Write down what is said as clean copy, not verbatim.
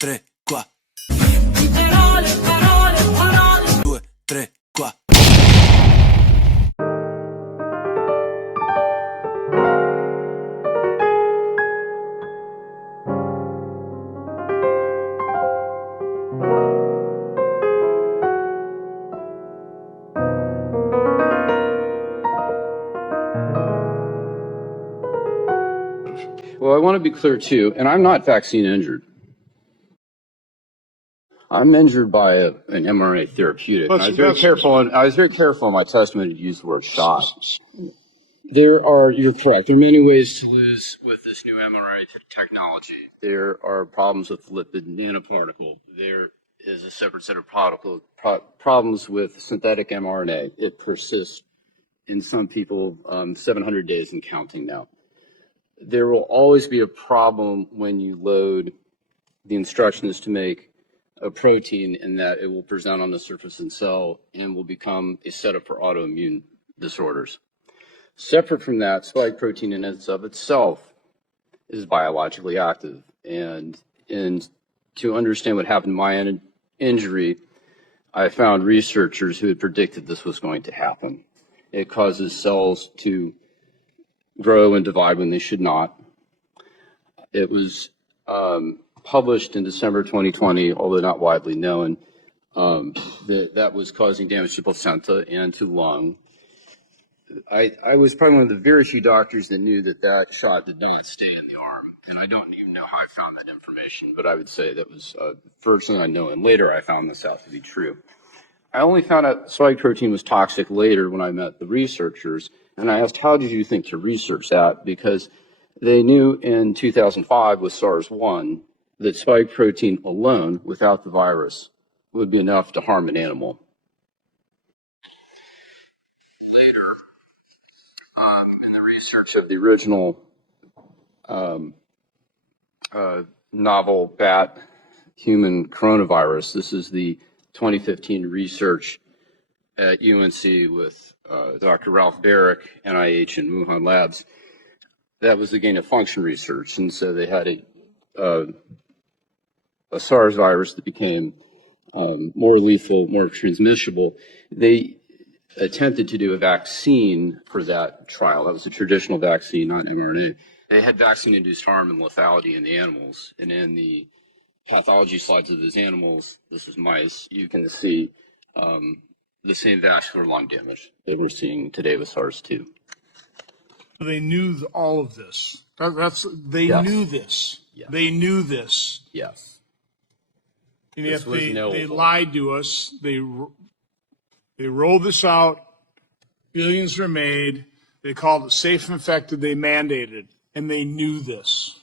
3, 4. 2, 3, 4. Well, I want to be clear too, and I'm not vaccine injured. I'm injured by an mRNA therapeutic. And I was very careful. I was very careful in my testimony to use the word shot. You're correct. There are many ways to lose with this new mRNA technology. There are problems with lipid nanoparticle. There is a separate set of problems with synthetic mRNA. It persists in some people 700 days and counting now. There will always be a problem when you load the instructions to make a protein, in that it will present on the surface and cell and will become a setup for autoimmune disorders. Separate from that, spike protein in and of itself is biologically active. And to understand what happened to my injury, I found researchers who had predicted this was going to happen. It causes cells to grow and divide when they should not. It was published in December 2020, although not widely known, that was causing damage to placenta and to lung. I was probably one of the very few doctors that knew that shot did not stay in the arm. And I don't even know how I found that information, but I would say that was first thing I know. And later I found this out to be true. I only found out spike protein was toxic later when I met the researchers. And I asked, how did you think to research that? Because they knew in 2005 with SARS-1 that spike protein alone, without the virus, would be enough to harm an animal. Later, in the research of the original novel bat human coronavirus, this is the 2015 research at UNC with Dr. Ralph Barrick, NIH, and Wuhan Labs. That was the gain of function research, and so they had a SARS virus that became more lethal, more transmissible. They attempted to do a vaccine for that trial. That was a traditional vaccine, not mRNA. They had vaccine-induced harm and lethality in the animals, and in the pathology slides of those animals, this is mice, you can see the same vascular lung damage that we're seeing today with SARS-2. They knew all of this. They Yes. knew this. Yes. They knew this. Yes. And This yet was they knowable. lied to us. They rolled this out. Billions were made. They called it safe and effective. They mandated, and they knew this.